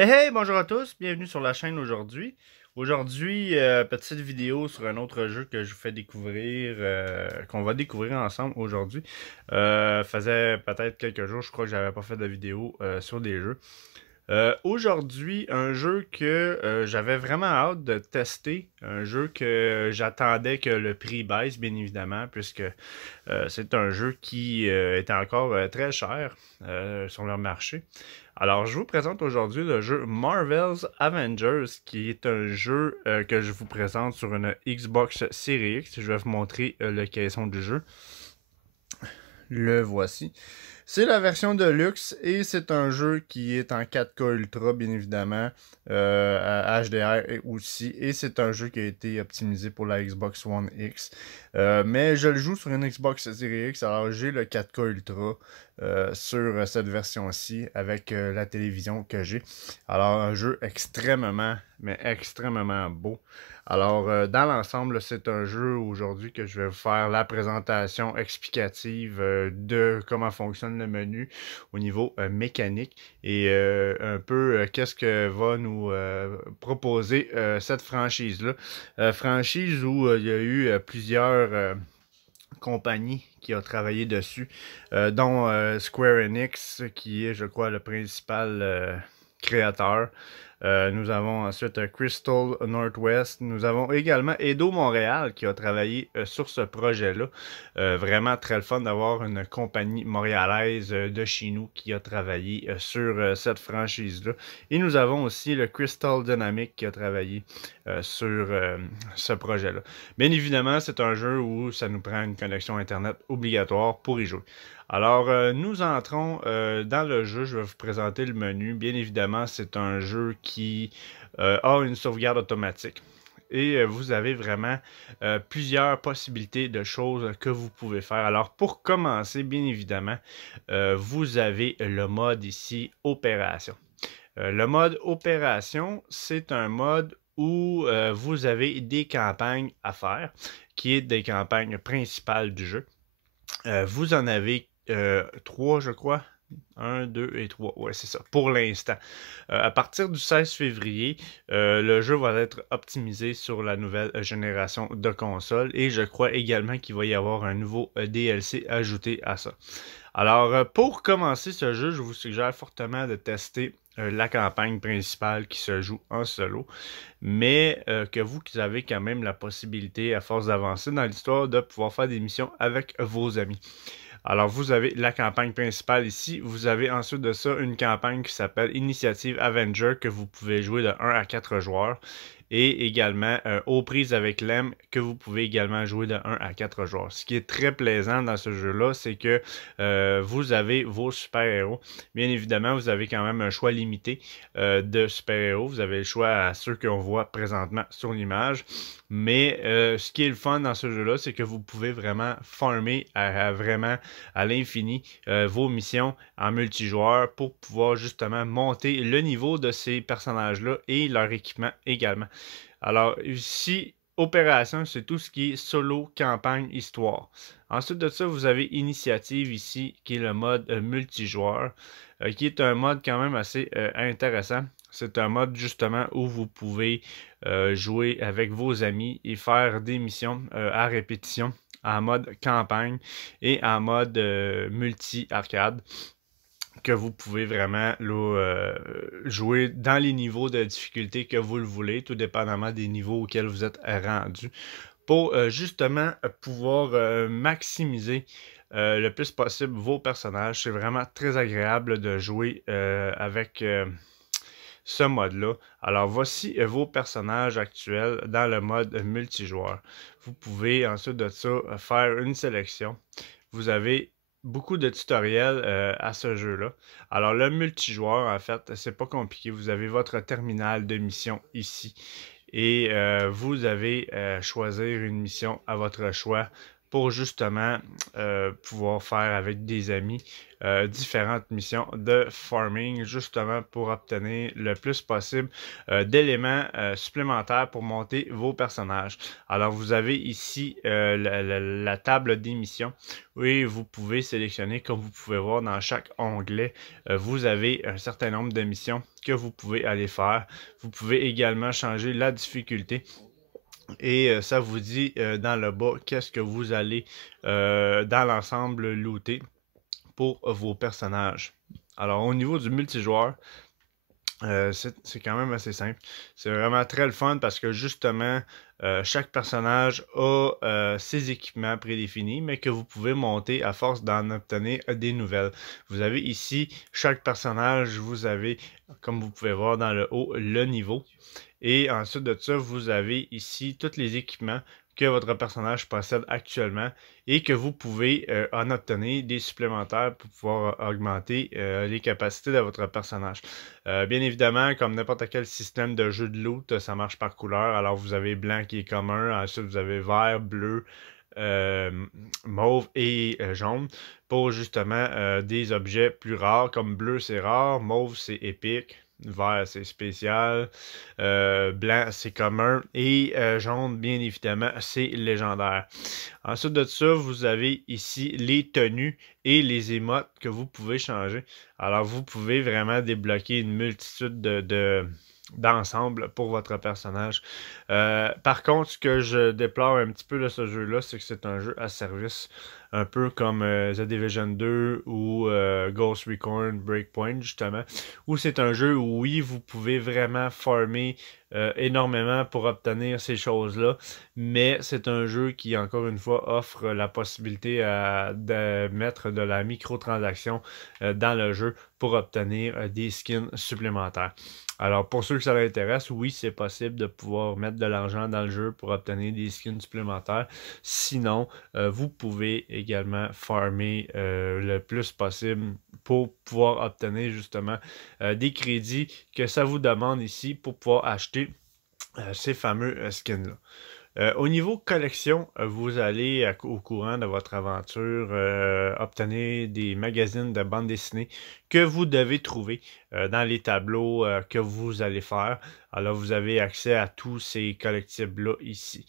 Hey hey, bonjour à tous, bienvenue sur la chaîne aujourd'hui. Aujourd'hui, petite vidéo sur un autre jeu que je vous fais découvrir, qu'on va découvrir ensemble aujourd'hui. Faisait peut-être quelques jours, je crois que j'avais pas fait de vidéo sur des jeux. Aujourd'hui, un jeu que j'avais vraiment hâte de tester, un jeu que j'attendais que le prix baisse, bien évidemment, puisque c'est un jeu qui est encore très cher sur le marché. Alors, je vous présente aujourd'hui le jeu Marvel's Avengers, qui est un jeu que je vous présente sur une Xbox Series X. Je vais vous montrer le caisson du jeu. Le voici. C'est la version de luxe et c'est un jeu qui est en 4K Ultra, bien évidemment, à HDR aussi. Et c'est un jeu qui a été optimisé pour la Xbox One X. Mais je le joue sur une Xbox Series X, alors j'ai le 4K Ultra sur cette version-ci avec la télévision que j'ai. Alors un jeu extrêmement, mais extrêmement beau. Alors, dans l'ensemble, c'est un jeu aujourd'hui que je vais vous faire la présentation explicative de comment fonctionne le menu au niveau mécanique et un peu qu'est-ce que va nous proposer cette franchise-là. Franchise où il y a eu plusieurs compagnies qui ont travaillé dessus, dont Square Enix, qui est, je crois, le principal créateur. Nous avons ensuite Crystal Northwest. Nous avons également Edo Montréal qui a travaillé sur ce projet-là. Vraiment très le fun d'avoir une compagnie montréalaise de chez nous qui a travaillé sur cette franchise-là. Et nous avons aussi le Crystal Dynamics qui a travaillé sur ce projet-là. Bien évidemment, c'est un jeu où ça nous prend une connexion Internet obligatoire pour y jouer. Alors, nous entrons dans le jeu. Je vais vous présenter le menu. Bien évidemment, c'est un jeu qui a une sauvegarde automatique. Et vous avez vraiment plusieurs possibilités de choses que vous pouvez faire. Alors, pour commencer, bien évidemment, vous avez le mode ici, Opération. Le mode Opération, c'est un mode où vous avez des campagnes à faire, qui est des campagnes principales du jeu. Vous en avez trois, je crois. Un, deux et trois. Ouais, c'est ça, pour l'instant. À partir du 16 février, le jeu va être optimisé sur la nouvelle génération de consoles et je crois également qu'il va y avoir un nouveau DLC ajouté à ça. Alors, pour commencer ce jeu, je vous suggère fortement de tester la campagne principale qui se joue en solo, mais que vous avez quand même la possibilité, à force d'avancer dans l'histoire, de pouvoir faire des missions avec vos amis. Alors, vous avez la campagne principale ici. Vous avez ensuite de ça une campagne qui s'appelle Initiative Avenger que vous pouvez jouer de 1 à 4 joueurs. Et également aux prises avec l'EM que vous pouvez également jouer de 1 à 4 joueurs. Ce qui est très plaisant dans ce jeu-là, c'est que vous avez vos super-héros. Bien évidemment, vous avez quand même un choix limité de super-héros. Vous avez le choix à ceux qu'on voit présentement sur l'image. Mais ce qui est le fun dans ce jeu-là, c'est que vous pouvez vraiment farmer vraiment à l'infini vos missions en multijoueur pour pouvoir justement monter le niveau de ces personnages-là et leur équipement également. Alors ici, opération, c'est tout ce qui est solo, campagne, histoire. Ensuite de ça, vous avez initiative ici, qui est le mode multijoueur, qui est un mode quand même assez intéressant. C'est un mode justement où vous pouvez jouer avec vos amis et faire des missions à répétition en mode campagne et en mode multi-arcade que vous pouvez vraiment là, jouer dans les niveaux de difficulté que vous le voulez, tout dépendamment des niveaux auxquels vous êtes rendu, pour justement pouvoir maximiser le plus possible vos personnages. C'est vraiment très agréable de jouer avec ce mode-là. Alors, voici vos personnages actuels dans le mode multijoueur. Vous pouvez ensuite de ça faire une sélection. Vous avez beaucoup de tutoriels à ce jeu-là. Alors, le multijoueur, en fait, c'est pas compliqué. Vous avez votre terminal de mission ici. Et vous avez choisir une mission à votre choix pour justement pouvoir faire avec des amis différentes missions de farming, justement pour obtenir le plus possible d'éléments supplémentaires pour monter vos personnages. Alors, vous avez ici la table des missions. Oui, vous pouvez sélectionner, comme vous pouvez voir dans chaque onglet, vous avez un certain nombre de missions que vous pouvez aller faire. Vous pouvez également changer la difficulté. Et ça vous dit dans le bas qu'est-ce que vous allez dans l'ensemble looter pour vos personnages. Alors au niveau du multijoueur, c'est quand même assez simple. C'est vraiment très le fun parce que justement, chaque personnage a ses équipements prédéfinis, mais que vous pouvez monter à force d'en obtenir des nouvelles. Vous avez ici, chaque personnage, vous avez, comme vous pouvez voir dans le haut, le niveau. Et ensuite de ça, vous avez ici tous les équipements que votre personnage possède actuellement et que vous pouvez en obtenir des supplémentaires pour pouvoir augmenter les capacités de votre personnage. Bien évidemment, comme n'importe quel système de jeu de loot, ça marche par couleur. Alors vous avez blanc qui est commun, ensuite vous avez vert, bleu, mauve et jaune pour justement des objets plus rares, comme bleu c'est rare, mauve c'est épique, vert c'est spécial, blanc c'est commun et jaune bien évidemment c'est légendaire. Ensuite de ça, vous avez ici les tenues et les émotes que vous pouvez changer. Alors vous pouvez vraiment débloquer une multitude d'ensemble pour votre personnage. Par contre, ce que je déplore un petit peu de ce jeu-là, c'est que c'est un jeu à service, un peu comme The Division 2 ou Ghost Recon Breakpoint, justement, où c'est un jeu où, oui, vous pouvez vraiment farmer énormément pour obtenir ces choses-là, mais c'est un jeu qui, encore une fois, offre la possibilité de mettre de la microtransaction dans le jeu pour obtenir des skins supplémentaires. Alors, pour ceux que ça leur intéresse, oui, c'est possible de pouvoir mettre de l'argent dans le jeu pour obtenir des skins supplémentaires. Sinon, vous pouvez également farmer le plus possible pour pouvoir obtenir justement des crédits que ça vous demande ici pour pouvoir acheter ces fameux skins-là. Au niveau collection, vous allez au courant de votre aventure obtenir des magazines de bande dessinée que vous devez trouver dans les tableaux que vous allez faire. Alors vous avez accès à tous ces collectibles-là ici.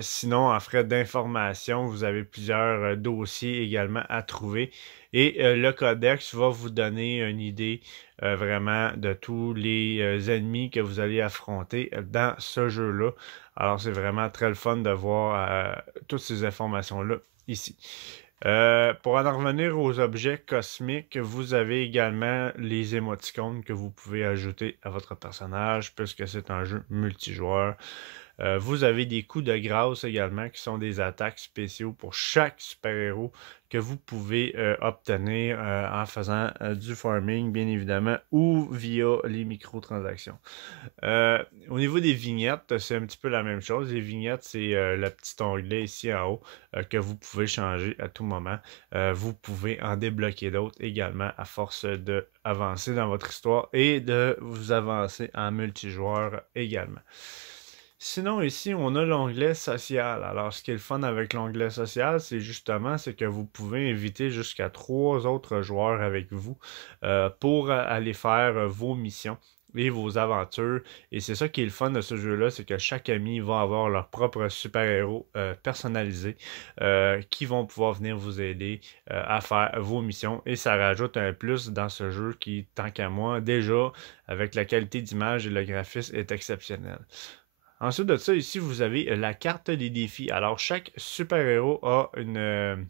Sinon, en frais d'information, vous avez plusieurs dossiers également à trouver. Et le codex va vous donner une idée vraiment de tous les ennemis que vous allez affronter dans ce jeu-là. Alors, c'est vraiment très le fun de voir toutes ces informations-là ici. Pour en revenir aux objets cosmiques, vous avez également les émoticônes que vous pouvez ajouter à votre personnage, puisque c'est un jeu multijoueur. Vous avez des coups de grâce également, qui sont des attaques spéciaux pour chaque super-héros que vous pouvez obtenir en faisant du farming, bien évidemment, ou via les microtransactions. Au niveau des vignettes, c'est un petit peu la même chose. Les vignettes, c'est le petit onglet ici en haut que vous pouvez changer à tout moment. Vous pouvez en débloquer d'autres également à force d'avancer dans votre histoire et de vous avancer en multijoueur également. Sinon, ici, on a l'onglet social. Alors, ce qui est le fun avec l'onglet social, c'est que vous pouvez inviter jusqu'à 3 autres joueurs avec vous pour aller faire vos missions et vos aventures. Et c'est ça qui est le fun de ce jeu-là, c'est que chaque ami va avoir leur propre super-héros personnalisé qui vont pouvoir venir vous aider à faire vos missions. Et ça rajoute un plus dans ce jeu qui, tant qu'à moi, déjà, avec la qualité d'image et le graphisme, est exceptionnel. Ensuite de ça, ici, vous avez la carte des défis. Alors, chaque super-héros a une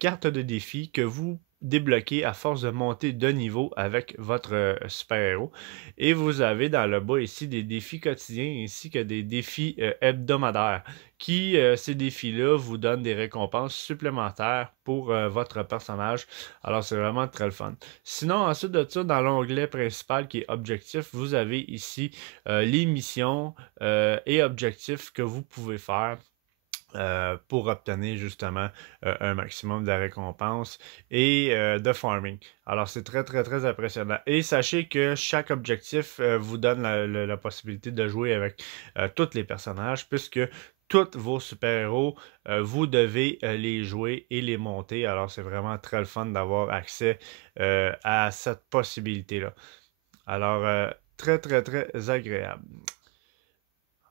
carte de défi que vous débloquez à force de monter de niveau avec votre super-héros. Et vous avez dans le bas ici des défis quotidiens ainsi que des défis hebdomadaires qui, ces défis-là, vous donnent des récompenses supplémentaires pour votre personnage. Alors, c'est vraiment très le fun. Sinon, ensuite de ça, dans l'onglet principal qui est objectif, vous avez ici les missions et objectifs que vous pouvez faire pour obtenir justement un maximum de récompense et de farming. Alors c'est très très très impressionnant. Et sachez que chaque objectif vous donne la possibilité de jouer avec tous les personnages puisque tous vos super-héros, vous devez les jouer et les monter. Alors, c'est vraiment très le fun d'avoir accès à cette possibilité-là. Alors, très, très, très agréable.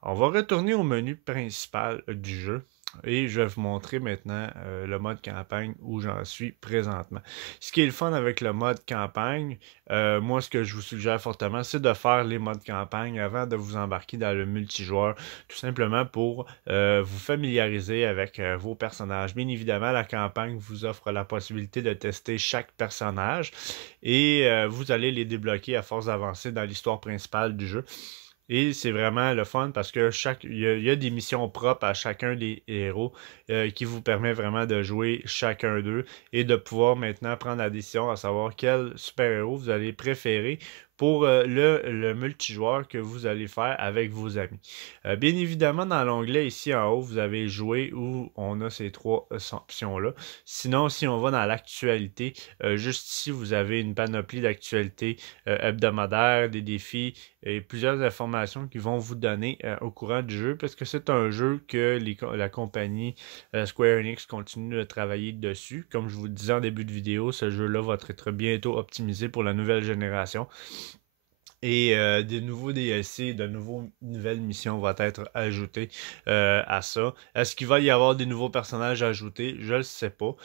On va retourner au menu principal du jeu et je vais vous montrer maintenant le mode campagne où j'en suis présentement. Ce qui est le fun avec le mode campagne, moi ce que je vous suggère fortement, c'est de faire les modes campagne avant de vous embarquer dans le multijoueur, tout simplement pour vous familiariser avec vos personnages. Bien évidemment, la campagne vous offre la possibilité de tester chaque personnage et vous allez les débloquer à force d'avancer dans l'histoire principale du jeu. Et c'est vraiment le fun parce que il y a des missions propres à chacun des héros qui vous permet vraiment de jouer chacun d'eux et de pouvoir maintenant prendre la décision à savoir quel super-héros vous allez préférer pour le multijoueur que vous allez faire avec vos amis. Bien évidemment, dans l'onglet ici en haut, vous avez jouer où on a ces trois options-là. Sinon, si on va dans l'actualité, juste ici, vous avez une panoplie d'actualités hebdomadaires, des défis et plusieurs informations qui vont vous donner au courant du jeu parce que c'est un jeu que la compagnie Square Enix continue de travailler dessus. Comme je vous le disais en début de vidéo, ce jeu-là va être bientôt optimisé pour la nouvelle génération. Et des nouveaux DLC, nouvelles missions vont être ajoutées à ça. Est-ce qu'il va y avoir des nouveaux personnages ajoutés? Je ne le sais pas.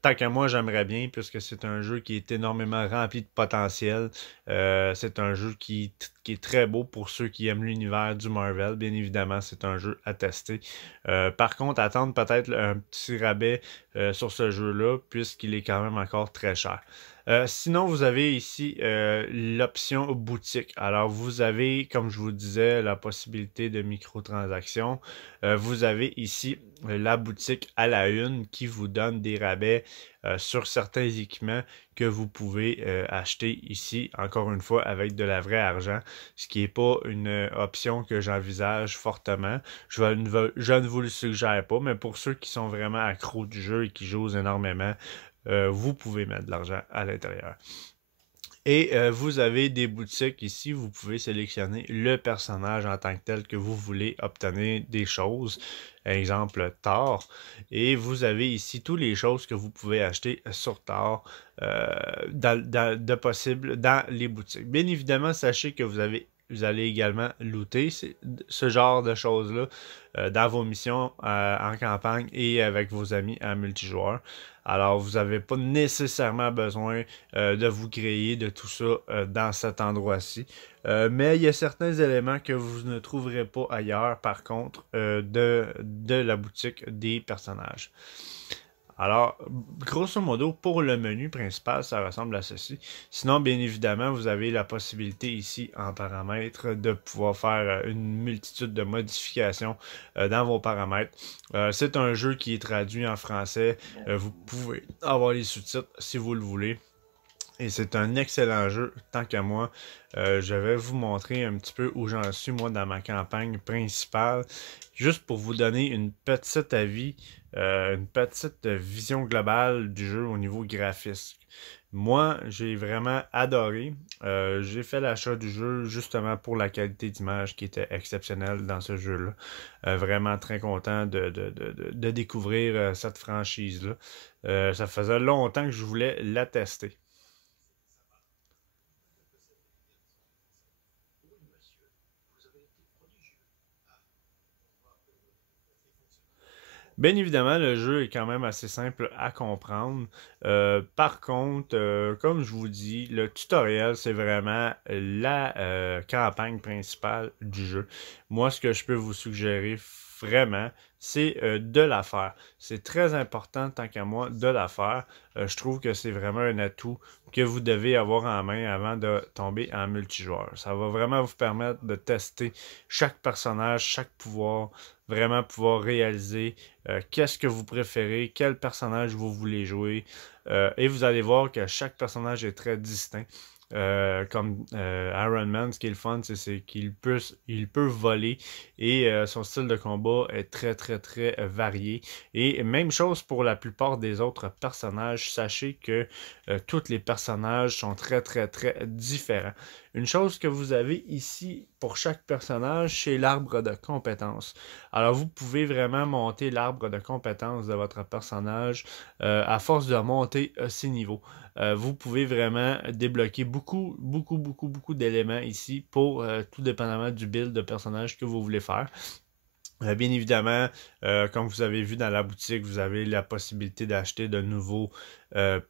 Tant qu'à moi, j'aimerais bien, puisque c'est un jeu qui est énormément rempli de potentiel. C'est un jeu qui est très beau pour ceux qui aiment l'univers du Marvel. Bien évidemment, c'est un jeu à tester. Par contre, attendre peut-être un petit rabais sur ce jeu-là, puisqu'il est quand même encore très cher. Sinon, vous avez ici l'option boutique. Alors, vous avez, comme je vous disais, la possibilité de microtransactions. Vous avez ici la boutique à la une qui vous donne des rabais sur certains équipements que vous pouvez acheter ici, encore une fois, avec de la vraie argent, ce qui n'est pas une option que j'envisage fortement. Je ne vous le suggère pas, mais pour ceux qui sont vraiment accros du jeu et qui jouent énormément, vous pouvez mettre de l'argent à l'intérieur. Et vous avez des boutiques ici, vous pouvez sélectionner le personnage en tant que tel que vous voulez obtenir des choses. Exemple, Thor. Et vous avez ici toutes les choses que vous pouvez acheter sur Thor de possible dans les boutiques. Bien évidemment, sachez que vous allez également looter ce genre de choses-là dans vos missions en campagne et avec vos amis en multijoueur. Alors, vous n'avez pas nécessairement besoin de vous créer de tout ça dans cet endroit-ci. Mais il y a certains éléments que vous ne trouverez pas ailleurs, par contre, de la boutique des personnages. Alors, grosso modo, pour le menu principal, ça ressemble à ceci. Sinon, bien évidemment, vous avez la possibilité ici en paramètres de pouvoir faire une multitude de modifications dans vos paramètres. C'est un jeu qui est traduit en français. Vous pouvez avoir les sous-titres si vous le voulez. Et c'est un excellent jeu, tant qu'à moi. Je vais vous montrer un petit peu où j'en suis, moi, dans ma campagne principale. Juste pour vous donner une petite avis, une petite vision globale du jeu au niveau graphique. Moi, j'ai vraiment adoré. J'ai fait l'achat du jeu justement pour la qualité d'image qui était exceptionnelle dans ce jeu-là. Vraiment très content de découvrir cette franchise-là. Ça faisait longtemps que je voulais la tester. Bien évidemment, le jeu est quand même assez simple à comprendre. Par contre, comme je vous dis, le tutoriel, c'est vraiment la campagne principale du jeu. Moi, ce que je peux vous suggérer vraiment, c'est de la faire. C'est très important, tant qu'à moi, de la faire. Je trouve que c'est vraiment un atout que vous devez avoir en main avant de tomber en multijoueur. Ça va vraiment vous permettre de tester chaque personnage, chaque pouvoir, vraiment pouvoir réaliser qu'est-ce que vous préférez, quel personnage vous voulez jouer. Et vous allez voir que chaque personnage est très distinct. Comme Iron Man, ce qui est le fun, c'est qu'il peut voler et son style de combat est très très très varié. Et même chose pour la plupart des autres personnages. Sachez que tous les personnages sont très très très différents. Une chose que vous avez ici pour chaque personnage, c'est l'arbre de compétences. Alors vous pouvez vraiment monter l'arbre de compétences de votre personnage à force de monter ses niveaux. Vous pouvez vraiment débloquer beaucoup d'éléments ici pour tout dépendamment du build de personnage que vous voulez faire. Bien évidemment, comme vous avez vu dans la boutique, vous avez la possibilité d'acheter de nouveaux euh,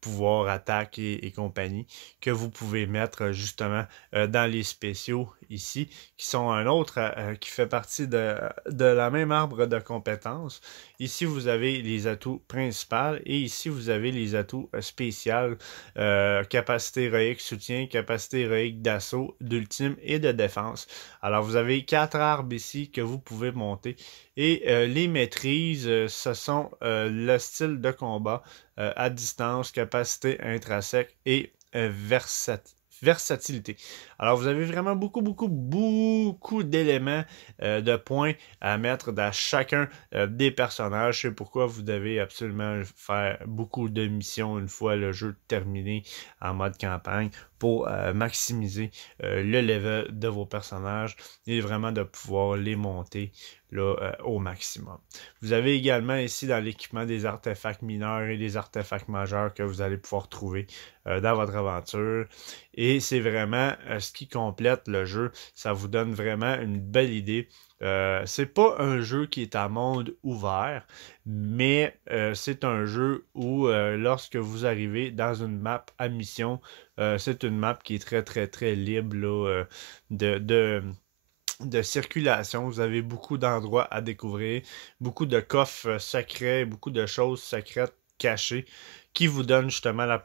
pouvoirs, attaques et compagnie que vous pouvez mettre justement dans les spéciaux ici, qui sont un autre qui fait partie de la même arbre de compétences. Ici, vous avez les atouts principaux et ici, vous avez les atouts spéciaux, capacité héroïque soutien, capacité héroïque d'assaut, d'ultime et de défense. Alors, vous avez 4 arbres ici que vous pouvez monter. Et les maîtrises, ce sont le style de combat à distance, capacité intrinsèque et versatilité. Alors, vous avez vraiment beaucoup d'éléments de points à mettre dans chacun des personnages. C'est pourquoi vous devez absolument faire beaucoup de missions une fois le jeu terminé en mode campagne pour maximiser le level de vos personnages et vraiment de pouvoir les monter là, au maximum. Vous avez également ici dans l'équipement des artefacts mineurs et des artefacts majeurs que vous allez pouvoir trouver dans votre aventure. Et c'est vraiment ce qui complète le jeu. Ça vous donne vraiment une belle idée. C'est pas un jeu qui est à monde ouvert, mais c'est un jeu où lorsque vous arrivez dans une map à mission, c'est une map qui est très libre là, de circulation. Vous avez beaucoup d'endroits à découvrir, beaucoup de coffres secrets, beaucoup de choses secrètes cachées qui vous donnent justement la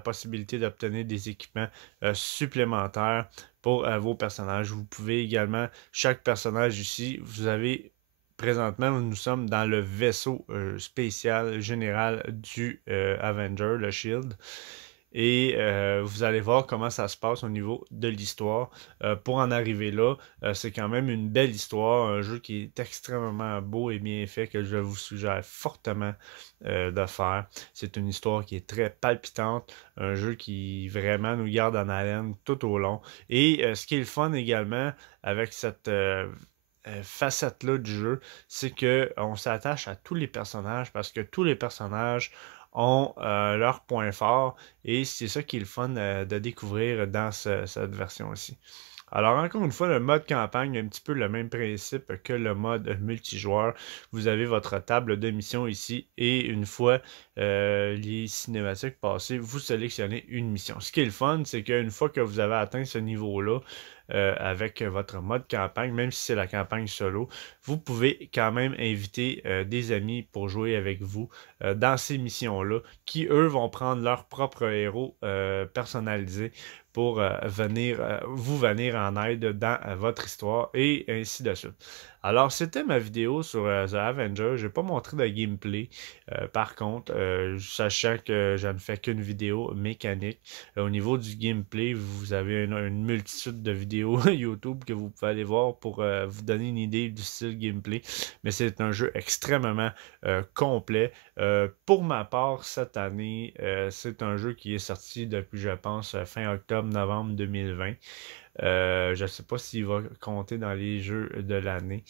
possibilité d'obtenir des équipements supplémentaires pour vos personnages. Vous pouvez également, chaque personnage ici, vous avez présentement, nous sommes dans le vaisseau spécial général du Avenger, le Shield. Et vous allez voir comment ça se passe au niveau de l'histoire. Pour en arriver là, c'est quand même une belle histoire, un jeu qui est extrêmement beau et bien fait que je vous suggère fortement de faire. C'est une histoire qui est très palpitante, un jeu qui vraiment nous garde en haleine tout au long. Et ce qui est le fun également avec cette facette-là du jeu, c'est qu'on s'attache à tous les personnages parce que tous les personnages ont leurs points forts et c'est ça qui est le fun de découvrir dans cette version-ci. Alors encore une fois, le mode campagne est un petit peu le même principe que le mode multijoueur. Vous avez votre table de mission ici et une fois les cinématiques passées, vous sélectionnez une mission. Ce qui est le fun, c'est qu'une fois que vous avez atteint ce niveau-là, avec votre mode campagne, même si c'est la campagne solo, vous pouvez quand même inviter des amis pour jouer avec vous dans ces missions-là, qui eux vont prendre leur propre héros personnalisé pour vous venir en aide dans votre histoire et ainsi de suite. Alors, c'était ma vidéo sur The Avenger. Je n'ai pas montré de gameplay. Par contre, sachant que je ne fais qu'une vidéo mécanique, au niveau du gameplay, vous avez une multitude de vidéos YouTube que vous pouvez aller voir pour vous donner une idée du style gameplay. Mais c'est un jeu extrêmement complet. Pour ma part, cette année, c'est un jeu qui est sorti depuis, je pense, fin octobre-novembre 2020. Je ne sais pas s'il va compter dans les jeux de l'année.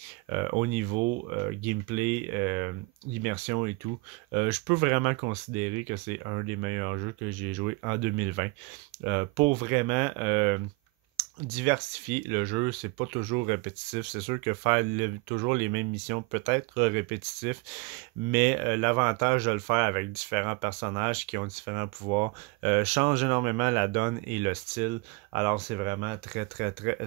Au niveau gameplay, immersion et tout, je peux vraiment considérer que c'est un des meilleurs jeux que j'ai joué en 2020. Pour vraiment diversifier le jeu, c'est pas toujours répétitif. C'est sûr que faire toujours les mêmes missions peut être répétitif, mais l'avantage de le faire avec différents personnages qui ont différents pouvoirs change énormément la donne et le style. Alors c'est vraiment très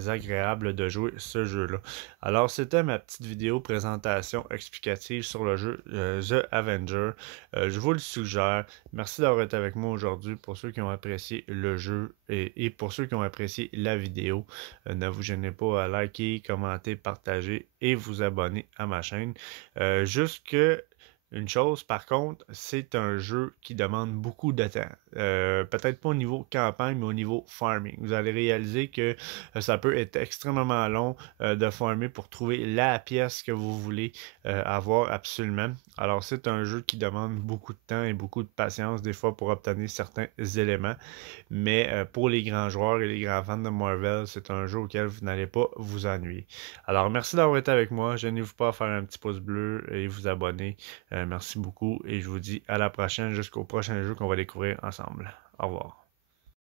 agréable de jouer ce jeu-là. Alors c'était ma petite vidéo présentation explicative sur le jeu The Avenger. Je vous le suggère. Merci d'avoir été avec moi aujourd'hui pour ceux qui ont apprécié le jeu et pour ceux qui ont apprécié la vidéo. Ne vous gênez pas à liker, commenter, partager et vous abonner à ma chaîne. Jusque Une chose, par contre, c'est un jeu qui demande beaucoup de temps. Peut-être pas au niveau campagne, mais au niveau farming. Vous allez réaliser que ça peut être extrêmement long de farmer pour trouver la pièce que vous voulez avoir absolument. Alors, c'est un jeu qui demande beaucoup de temps et beaucoup de patience, des fois, pour obtenir certains éléments. Mais pour les grands joueurs et les grands fans de Marvel, c'est un jeu auquel vous n'allez pas vous ennuyer. Alors, merci d'avoir été avec moi. Gênez-vous pas à faire un petit pouce bleu et vous abonner. Merci beaucoup et je vous dis à la prochaine jusqu'au prochain jeu qu'on va découvrir ensemble. Au revoir.